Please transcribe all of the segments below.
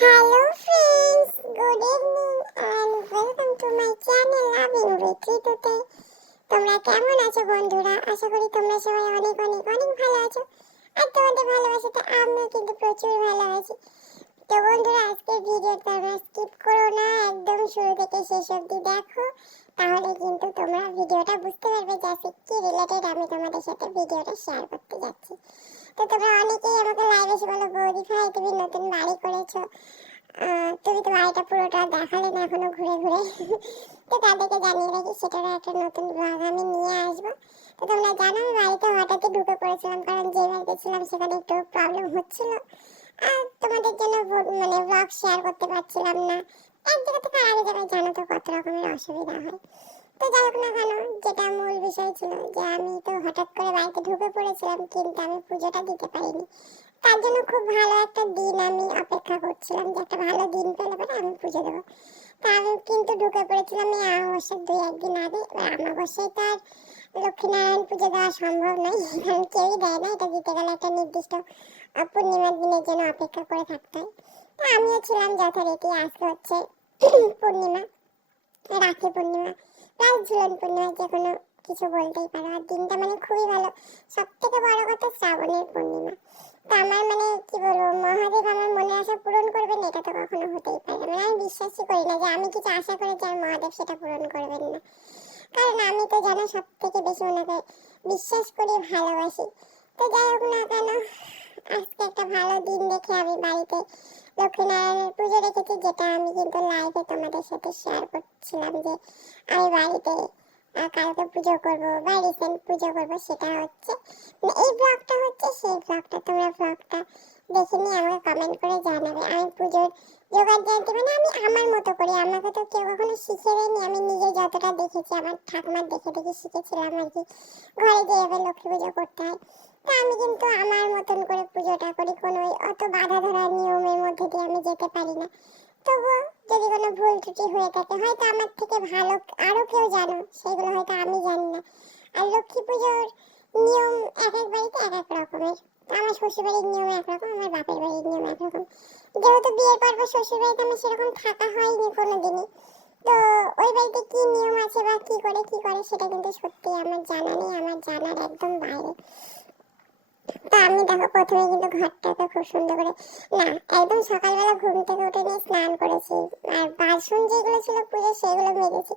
Hello friends, good evening and welcome to my channel Loving with Rituতে। তোমরা কেমন আছো বন্ধুরা? আশা করি তোমরা সবাই অনেক অনেক অনেক ভালো আছো। আর তোমাদের ভালোবাসাতে আমিও কিন্তু প্রচুর ভালো আছি। তো বন্ধুরা, আজকের ভিডিওটা তোমরা স্কিপ করো না, একদম শুরু থেকে শেষ অবধি দেখো, তাহলে কিন্তু তোমরা ভিডিওটা বুঝতে পারবে যে আজকে কি রিলেটেড আমি তোমাদের সাথে ভিডিওটা শেয়ার করতে যাচ্ছি। তো তোমরা অনেকেই আমাকে লাইভে এসে বলো, বৌদি ভাই তুমি নতুন বাড়ি করেছো, তুমি তো বাড়িটা পুরোটা দেখালে না এখনো ঘুরে ঘুরে। তো তাদেরকে জানিয়ে রাখি, সেটারও একটা নতুন ব্লগ আমি নিয়ে আসবো। তো তোমরা জানো আমি বাড়িতে হঠাৎই ঢুকে পড়েছিলাম, কারণ যে বাড়িতে ছিলাম সেখানে একটু প্রবলেম হচ্ছিল, আর তোমাদের জন্য ব্লগ শেয়ার করতে পারছিলাম না। এক জায়গা থেকে আরেক জায়গায় জানো তো কত রকমের অসুবিধা হয়। তো যাই হোক না কেন, যেটা মূল বিষয় ছিল যে আমি তো হঠাৎ করে বাড়িতে ঢুকে পড়েছিলাম, কিন্তু আমি পুজোটা দিতে পারিনি। তার জন্য খুব ভালো একটা দিন আমি অপেক্ষা করছিলাম, যে একটা ভালো দিন পেলে পরে আমি পুজো দেবো। তা আমি কিন্তু ঢুকে পড়েছিলাম এই অমাবস্যার 2-1 দিন আগে। এবার অমাবস্যায় তো আর লক্ষ্মীনারায়ণ পুজো দেওয়া সম্ভব নয়, কারণ কেউই দেয় না, এটা দিতে গেলে একটা নির্দিষ্ট পূর্ণিমার দিনের জন্য অপেক্ষা করে থাকতে হয়। তা আমিও ছিলাম যথারীতি। আজকে হচ্ছে পূর্ণিমা, রাখি পূর্ণিমা, প্লাস ঝুলন পূর্ণিমা, যে কোনো কিছু বলতেই পারো। আর দিনটা খুবই ভালো। সব থেকে বড় কথা, শ্রাবণের পূর্ণিমা। তো আমার কি বলবো, মহাদেব আমার মনের আশা পূরণ করবেন এটা তো কখনো হতেই পারে না। আমি বিশ্বাসই করি না যে আমি কিছু আশা করেছি আর মহাদেব সেটা পূরণ করবেন না, কারণ আমি তো জানো সব থেকে বেশি ওনাকে বিশ্বাস করি, ভালোবাসি। তো যাই হোক না কেন, আজকে একটা ভালো দিন দেখে আমি বাড়িতে লক্ষ্মীনারায়ণের পুজো রেখেছি, যেটা আমি কিন্তু লাইভে তোমাদের সাথে শেয়ার করছিলাম যে আমি বাড়িতে কালকে পুজো করব বা রিসেন্ট পুজো করব। সেটা হচ্ছে এই ব্লগটা হচ্ছে সেই ব্লগটা। তোমরা ব্লগটা দেখে নিয়ে আমাকে কমেন্ট করে জানাবে। আমি পুজোর জোগাড় জানতে আমি আমার মতো করি, আমাকে তো কেউ কখনো শিখিয়ে দেয়নি। আমি নিজে যতটা দেখেছি আমার ঠাকুমার দেখে দেখে শিখেছিলাম আর কি, ঘরে যেভাবে লক্ষ্মী পুজো করতে হয়। তা আমি কিন্তু আমার মতন করে পুজোটা করি, কোনো অত বাধা ধরা নিয়মের মধ্যে দিয়ে আমি যেতে পারি না। তবুও যদি কোনো ভুল ত্রুটি হয়ে থাকে, হয়তো আমার থেকে ভালো আরো কেউ জানো, সেগুলো হয়তো আমি জানি না। আর লক্ষ্মী পুজোর নিয়ম এক এক বাড়িতে এক এক রকমের। আমার শ্বশুর বাড়ির নিয়ম একরকম, আমার বাপের বাড়ির নিয়ম একরকম। যেহেতু বিয়ের পর শ্বশুর বাড়িতে আমার সেরকম থাকা হয়নি কোনোদিনই, তো ওই বাড়িতে কি নিয়ম আছে বা কি করে সেটা কিন্তু সত্যি আমার জানা নেই, আমার জানার একদম বাইরে। তা আমি দেখো প্রথমে কিন্তু ঘরটাকে খুব সুন্দর করে, না একদম সকালবেলা ঘুম থেকে উঠে নিয়ে স্নান করেছি, আর বাসন যেগুলো ছিল পুজো সেগুলো মেজেছি।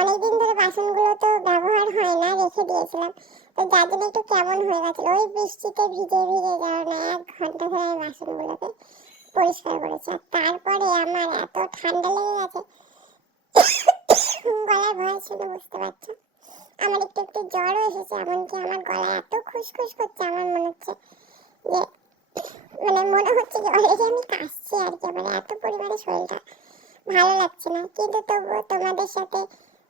অনেকদিন ধরে বাসনগুলো তো ব্যবহার হয় না, রেখে দিয়েছিলাম। তো যার জন্য একটু কেমন হয়ে গেছিল, ওই বৃষ্টিতে ভিজে ভিজে যাওয়া না, 1 ঘন্টা ধরে আমি বাসনগুলোকে পরিষ্কার করেছি। আর তারপরে আমার এত ঠান্ডা লেগে গেছে, গলার ভয়েস শুনে বুঝতে পারছো আমার একটু একটু জ্বরও এসেছে। এমনকি আমার গলা এত খুশখুশ করছে, আমার মনে হচ্ছে যে যে অলরেডি আমি কাশছি আর কি। এত পরিমাণে শরীরটা ভালো লাগছে না, কিন্তু তবুও তোমাদের সাথে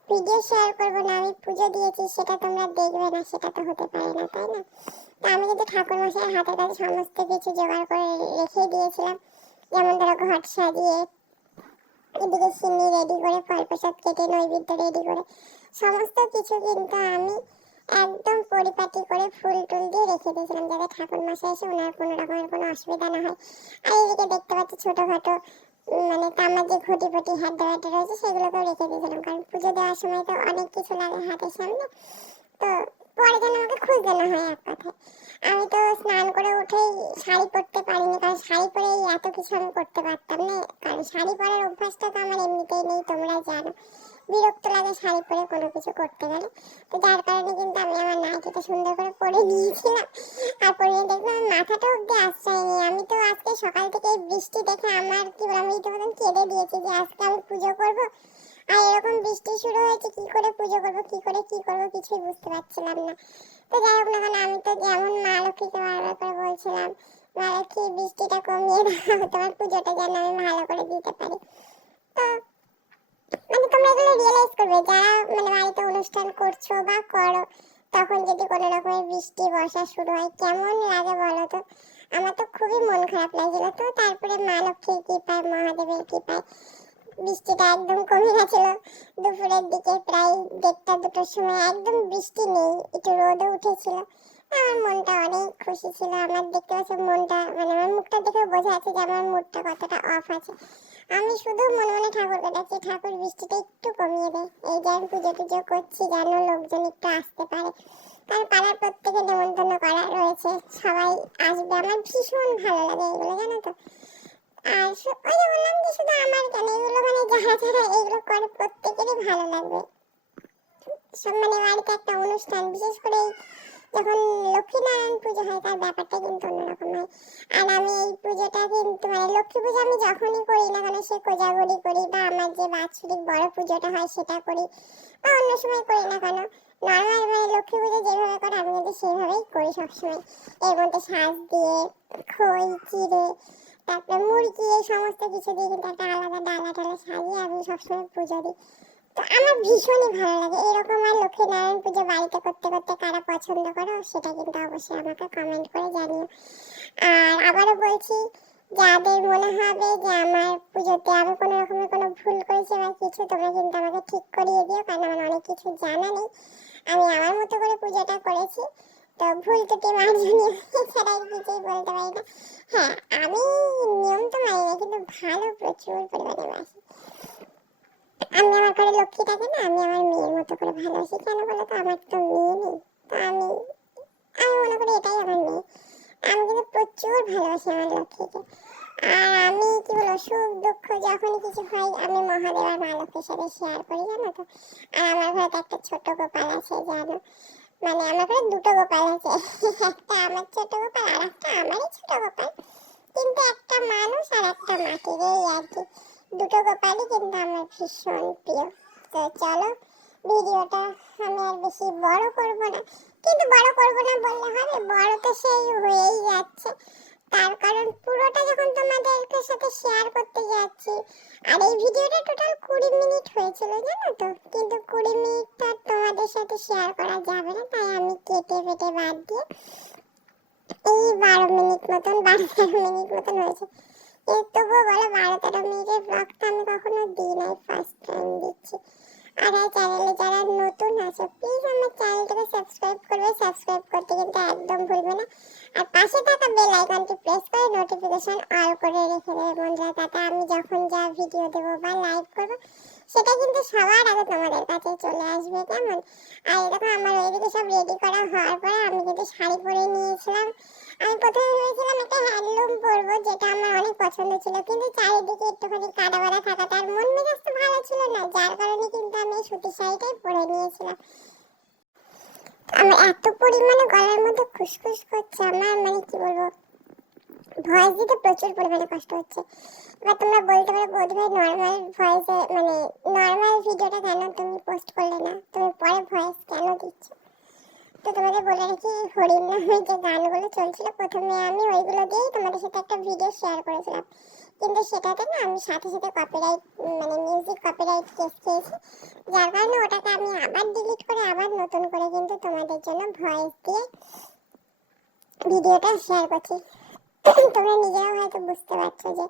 ভিডিও শেয়ার করবো না, আমি পুজো দিয়েছি সেটা তোমরা দেখবে না, সেটা তো হতে পারে না, তাই না? তো আমি কিন্তু ঠাকুর মশাই হাতের কাছে সমস্ত কিছু জোগাড় করে রেখে দিয়েছিলাম, যেমন ধরো ঘট সাজিয়ে, এদিকে সিন্নি রেডি করে, ফল প্রসাদ কেটে, নৈবেদ্য রেডি করে, সমস্ত কিছু কিন্তু আমি একদম পরিপাটি করে ফুল টুল দিয়ে রেখে দিয়েছিলাম, যাতে ঠাকুর মশাই এসে ওনার কোনো রকমের কোনো অসুবিধা না হয়। আর এদিকে দেখতে পাচ্ছি ছোটোখাটো তামার যে ঘটি ফটি হাত দেওয়াটা রয়েছে সেগুলোকেও রেখে দিয়েছিলাম, কারণ পুজো দেওয়ার সময় তো অনেক কিছু লাগে হাতের সামনে। তো পরে যেন আমাকে খুঁজতে না হয়, এক কথায়। আমি তো স্নান করে উঠেই শাড়ি পরতে পারিনি, কারণ শাড়ি পরে এত কিছু আমি করতে পারতাম না, কারণ শাড়ি পরার অভ্যাসটা তো আমার এমনিতেই নেই, তোমরা জানো বিরক্ত লাগে শাড়ি পরে কোনো কিছু করতে গেলে। তো যার কারণে কিন্তু আমি আমার নাইটিটা সুন্দর করে পরে নিয়েছিলাম, আর পরে দেখলাম আমার মাথাটা অব্দি আশ্রয়নি। আমি তো আজকে সকাল থেকে এই বৃষ্টি দেখে আমার কি বলবো, আমি রীতিমতন কেঁদে দিয়েছি যে আজকে আমি পুজো করবো, আর এরকম বৃষ্টি শুরু হয়েছে, কি করে পুজো করবো, কি করবো কিছুই বুঝতে পারছিলাম না। তো যাই হোক না কেন, আমি তো যেমন মা লক্ষ্মীকে বারবার করে বলছিলাম, মা লক্ষ্মী বৃষ্টিটা কমিয়ে দাও, তোমার পুজোটা যেন আমি ভালো করে দিতে পারি। তো তোমরা এগুলো রিয়েলাইজ করবে যারা বাড়িতে অনুষ্ঠান করছো বা করো, তখন যদি কোনো রকমের বৃষ্টি বর্ষা শুরু হয় কেমন লাগে বলো তো। আমার তো খুবই মন খারাপ লাগছিল। তো তারপরে মা লক্ষ্মীর কৃপায়, মহাদেবের কৃপায় বৃষ্টিটা একদম কমে গেছিল। দুপুরের দিকে প্রায় 1:30-2টার সময় একদম বৃষ্টি নেই, একটু রোদও উঠেছিল। আমার মনটা অনেক খুশি ছিল। আমার দেখতে পাচ্ছ মনটা, মানে আমার মুখটা দেখে বোঝা যাচ্ছে যে আমার মুডটা কতটা অফ আছে। আমি শুধু মনে মনে ঠাকুরকে ডাকছি, ঠাকুর বৃষ্টিটা একটু কমিয়ে দে, এই যে আমি পুজো টুজো করছি যেন লোকজন একটু আসতে পারে, কারণ পাড়ার প্রত্যেকে নেমন্তন্ন করা রয়েছে, সবাই আসবে। আমার ভীষণ ভালো লাগে এগুলো, জানো তো। আর ওই যে বললাম যে শুধু আমার কেন, এগুলো মানে যারা যারা এগুলো করে প্রত্যেকেরই ভালো লাগবে। সব মানে বাড়িতে একটা অনুষ্ঠান, বিশেষ করে যখন লক্ষ্মীনারায়ণ পুজো হয় তার ব্যাপারটা কিন্তু অন্যরকম হয়। আর আমি এই পুজোটা কিন্তু মানে লক্ষ্মী পুজো আমি যখনই করি না কেন, সে কোজাগরি করি বা আমার যে বাৎসরিক বড় পুজোটা হয় সেটা করি বা অন্য সময় করি না কেন, নর্মাল মানে লক্ষ্মী পুজো যেভাবে করে আমি কিন্তু সেইভাবেই করি সবসময়। এর মধ্যে সাজ দিয়ে, খই চিড়ে, তারপরে মুরগি, এই সমস্ত কিছু দিয়ে কিন্তু একটা আলাদা ডালা টালা সাজিয়ে আমি সবসময় পুজো দিই। তো আমার ভীষণই ভালো লাগে এরকম। আর লক্ষ্মীনারায়ণ পুজো বাড়িতে করতে করতে কারা পছন্দ করো সেটা কিন্তু অবশ্যই আমাকে কমেন্ট করে জানিও। আর আবারও বলছি, যাদের মনে হবে যে আমার পুজোতে আমি কোনো রকমের কোনো ভুল করেছি বা কিছু, তোমরা কিন্তু আমাকে ঠিক করিয়ে দিও, কারণ আমার অনেক কিছু জানা নেই। আমি আমার মতো করে পুজোটা করেছি, তো ভুল ত্রুটি মার্জনীয় এছাড়া কিছুই বলতে পারি না। হ্যাঁ, আমি নিয়ম তো মানি না, কিন্তু ভালো প্রচুর পরিমাণে বাসি। আমি আমার ঘরে লক্ষ্মীটাকে না আমি আমার মেয়ের মতো করে ভালোবাসি। কেন বলো তো, আমার তো মেয়ে নেই, তো আমি আমি মনে করি এটাই আমার মেয়ে। আমি কিন্তু প্রচুর ভালোবাসি আমার লক্ষ্মীকে। আর আমি কি বলবো, সুখ দুঃখ যখনই কিছু হয় আমি মহাদেব আর মা লক্ষ্মীর সাথে শেয়ার করি, জানো তো। আর আমার ঘরে তো একটা ছোট গোপাল আছে, জানো, মানে আমার ঘরে দুটো গোপাল আছে একটা আমার ছোট গোপাল আর একটা আমারই ছোট গোপাল, কিন্তু একটা মানুষ আর একটা মাটির, এই আর কি। দুটো গোপালই কিন্তু আমার ভীষণ প্রিয়। তো চলো, ভিডিওটা আমি আর বেশি বড় করব না, কিন্তু বড় করব না বললে হবে, বড় তো সেই হয়েই যাচ্ছে। তার কারণ পুরোটা যখন তোমাদের সাথে শেয়ার করতে যাচ্ছি, আর এই ভিডিওটা টোটাল 20 মিনিট হয়েছিল, জানো তো, কিন্তু 20 মিনিটটা তোমাদের সাথে শেয়ার করা যাবে না, তাই আমি কেটে কেটে বাদ দিয়ে এই 12 মিনিট মতন, 12-13 মিনিট মতন হয়েছে। তবুও বলো, 12-13 মিনিটের ব্লগটা আমি কখনো দিই নাই, ফার্স্ট টাইম দিচ্ছি। আর এই চ্যানেলে যারা নতুন আছো, প্লিজ আমার চ্যানেলটাকে সাবস্ক্রাইব করবে, সাবস্ক্রাইব করতে কিন্তু একদম ভুলবে না। আর পাশে থাকা বেল আইকনটি প্রেস করে নোটিফিকেশন অল করে রেখে দেবে বন্ধুরা, তাতে আমি যখন যা ভিডিও দেবো বা লাইভ করবো সেটা কিন্তু সবার আগে তোমাদের কাছে চলে আসবে, কেমন। আর এরকম আমার ওইদিকে সব রেডি করা হওয়ার পরে আমি কিন্তু শাড়ি পরে নিয়েছিলাম। আমি প্রথমে ভেবেছিলাম একটা হ্যান্ডলুম পরবো, যেটা আমার অনেক পছন্দ ছিল, কিন্তু চারিদিকে একটুখানি কাদাবাদা থাকাতে আর মন মেজাজ তো ভালো ছিল না, যার কারণে কিন্তু আমি এই সুতির শাড়িটাই পরে নিয়েছিলাম। আমার এত পরিমাণে গলার মধ্যে খুসখুস করছে, আমার মানে কি বলবো, ভয়েস দিতে প্রচুর পরিমাণে কষ্ট হচ্ছে। এবার তোমরা বলতে পারো বোধহয় নর্মাল ভয়েসে, মানে নর্মাল ভিডিওটা কেন তুমি পোস্ট করলে না, তুমি পরে ভয়েস কেন দিচ্ছ। তো তোমাদের বলে রাখি, হরিণ নামের যে গানগুলো চলছিল প্রথমে, আমি ওইগুলো দিয়েই তোমাদের সাথে একটা ভিডিও শেয়ার করেছিলাম, কিন্তু সেটাতে না আমি সাথে সাথে কপিরাইট, মানে মিউজিক কপিরাইট কেস খেয়েছি, যার কারণে ওটাকে আমি আবার ডিলিট করে আবার নতুন করে কিন্তু তোমাদের জন্য ভয়েস দিয়ে ভিডিওটা শেয়ার করছি। তোমরা নিজেরাও হয়তো বুঝতে পারছো যে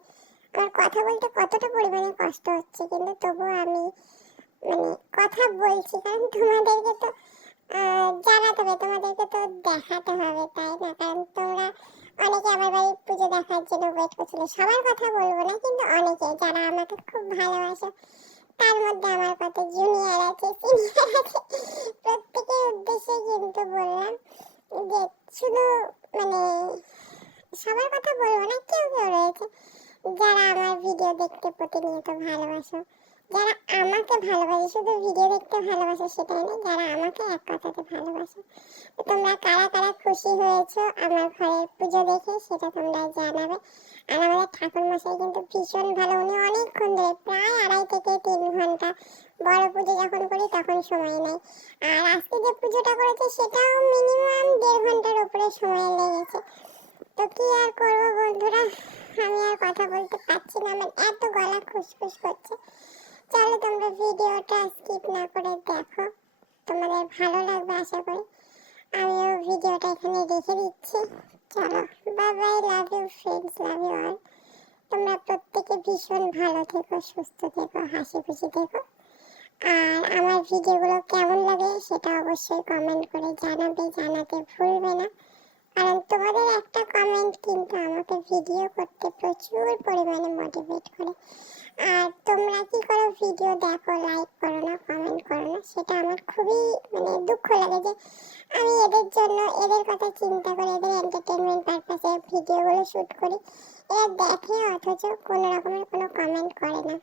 আমার কথা বলতে কতটা পরিমাণে কষ্ট হচ্ছে, কিন্তু তবুও আমি মানে কথা বলছি, কারণ তোমাদেরকে তো জানাতে হবে, তোমাদেরকে তো দেখাতে হবে, তাই না। কারণ তোমরা অনেকে আমার বাড়ির পুজো দেখার জন্য ওয়েট করছিল, সবার কথা বলবো না, কিন্তু অনেকে যারা আমাকে খুব ভালোবাসে, তার মধ্যে আমার কত জুনিয়র আছে, সিনিয়র আছে, প্রত্যেকের উদ্দেশ্যে কিন্তু বললাম যে শুধু মানে সবার কথা বলবো না, কেউ কেউ রয়েছে যারা আমার ভিডিও দেখতে প্রতিনিয়ত ভালোবাসো, যারা আমাকে ভালোবাসে, শুধু ভিডিও দেখতে ভালোবাসে সেটাই না, যারা আমাকে এক কথাতে ভালোবাসে। তোমরা কারা কারা খুশি হয়েছো আমার ঘরের পুজো দেখে সেটা তোমরা জানাবে। আর আমাদের ঠাকুর মশাই কিন্তু ভীষণ ভালো, উনি অনেকক্ষণ ধরে প্রায় 2.5 থেকে 3 ঘন্টা, বড় পুজো যখন করি তখন সময় নেই। আর আজকে যে পুজোটা করেছে সেটাও মিনিমাম 1.5 ঘন্টার উপরে সময় লেগেছে। তো কি আর করবো বন্ধুরা, আমি আর কথা বলতে পারছি না, আমার এত গলা খুসখুস করছে। চলো তোমরা ভিডিওটা স্কিপ না করে দেখো, তোমাদের ভালো লাগবে আশা করি। আমিও ভিডিওটা এখানে রেখে দিচ্ছি। চলো, bye bye, love you friends, love you all. তোমরা প্রত্যেকে ভীষণ ভালো থেকো, সুস্থ থেকো, হাসি খুশি থেকো। আর আমার ভিডিওগুলো কেমন লাগে সেটা অবশ্যই কমেন্ট করে জানাতে ভুলবে না। কারণ তোমাদের একটা কমেন্ট কিন্তু আমাকে ভিডিও করতে প্রচুর পরিমাণে মোটিভেট করে। আর তোমরা কি করো, ভিডিও দেখো, লাইক করো না, কমেন্ট করো না, সেটা আমার খুবই দুঃখ লাগে যে আমি এদের জন্য, এদের কথা চিন্তা করে, এদের এন্টারটেনমেন্ট পারপাসে ভিডিওগুলো শ্যুট করি, এরা দেখে অথচ কোনো রকমের কোনো কমেন্ট করে না।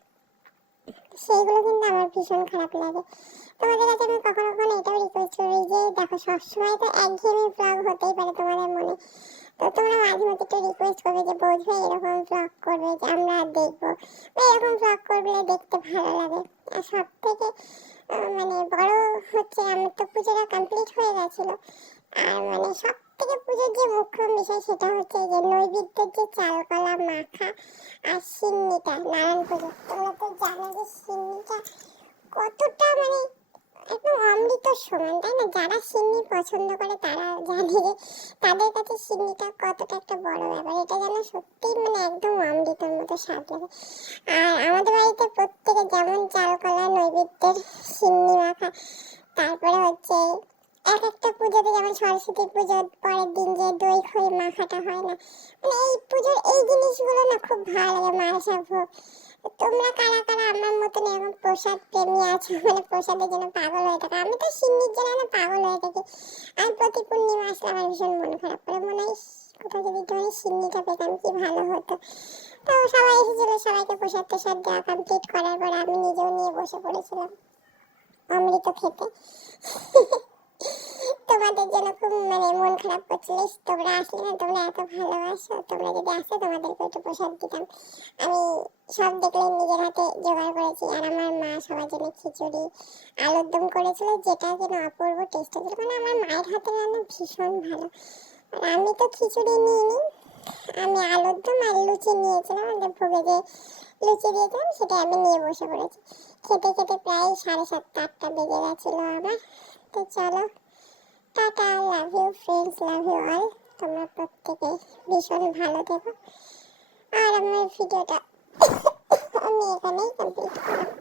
সেইগুলো কিন্তু আমার ভীষণ খারাপ লাগে। তোমাদের কাছে আমি কখনো কখনো এটাও রিকোয়েস্ট করি যে দেখো, সবসময় তো একঘেয়েমি ব্লগ হতেই পারে তোমাদের মনে, তো তোমরা মাঝে মধ্যে একটু রিকোয়েস্ট করবে যে বৌদ ভাই এরকম ব্লগ করবে যে আমরা দেখবো, বা এরকম ব্লগ করলে দেখতে ভালো লাগে। আর সব থেকে বড় হচ্ছে, আমার তো পুজোটা কমপ্লিট হয়ে গেছিল, আর সব থেকে পুজোর যে মুখ্য বিষয় সেটা হচ্ছে যে নৈবেদ্যের যে চাল কলা মাখা আর সিন্নিটা, নারায়ণ পুজো। তোমরা তো জানো যে সিন্নিটা কতটা একদম অমৃতর সমান, তাই না? যারা সিন্নি পছন্দ করে তারা জানে যে তাদের কাছে সিন্নিটা কতটা একটা বড় ব্যাপার। এটা যেন সত্যি একদম অমৃতের মতো স্বাদ লাগে। আর আমাদের বাড়িতে প্রত্যেকে যেমন চাল কলা নৈবেদ্যের সিন্নি মাখা, তারপরে হচ্ছে এক একটা পুজোতে, যেমন সরস্বতী পুজোর পরের দিন যে দই খই মাখাটা হয় না, এই পুজোর এই জিনিসগুলো না খুব ভালো লাগে। মালসা ভোগ, তোমরা কারা কারা আমার মতন এরকম প্রসাদ প্রেমী আছো, প্রসাদের জন্য পাগল হয়ে থাকো? আমি তো সিন্নির জন্য পাগল হয়ে থাকি। আমি প্রতি পূর্ণিমা আসলে আমার ভীষণ মন খারাপ করে, মনে হয় কোথাও যদি একটুখানি সিন্নিটা পেতাম কি ভালো হতো। তো সবাই এসেছিল, সবাইকে প্রসাদ টোসাদ দেওয়া কমপ্লিট করার পর আমি নিজেও নিয়ে বসে পড়েছিলাম অমৃত খেতে। তোমাদের জন্য খুব মন খারাপ করছিল, তোমরা আসলে না, তোমরা এত ভালোবাসো, তোমরা যদি আসো তোমাদেরকে একটু প্রসাদ দিতাম। আমি সব দেখলে নিজের হাতে জোগাড় করেছি। আর আমার মা সবার জন্য খিচুড়ি আলুর দম করেছিল, যেটা যেন অপূর্ব টেস্ট হয়েছিল। আমার মায়ের হাতে রান্না ভীষণ ভালো। আর আমি তো খিচুড়ি নিইনি, আমি আলুর দম আর লুচি নিয়েছিলাম। আমাদের ভোগে যে লুচি দিয়েছিলাম সেটা আমি নিয়ে বসে পড়েছি। খেতে খেতে প্রায় 7:30 8টা বেজে গেছিলো আমার। তো চলো, tata, love you friends, love you all. তোমরা প্রত্যেকে ভীষণ ভালো থেকো। আর আমার ভিডিওটা আমি এখানেই কমপ্লিট করব।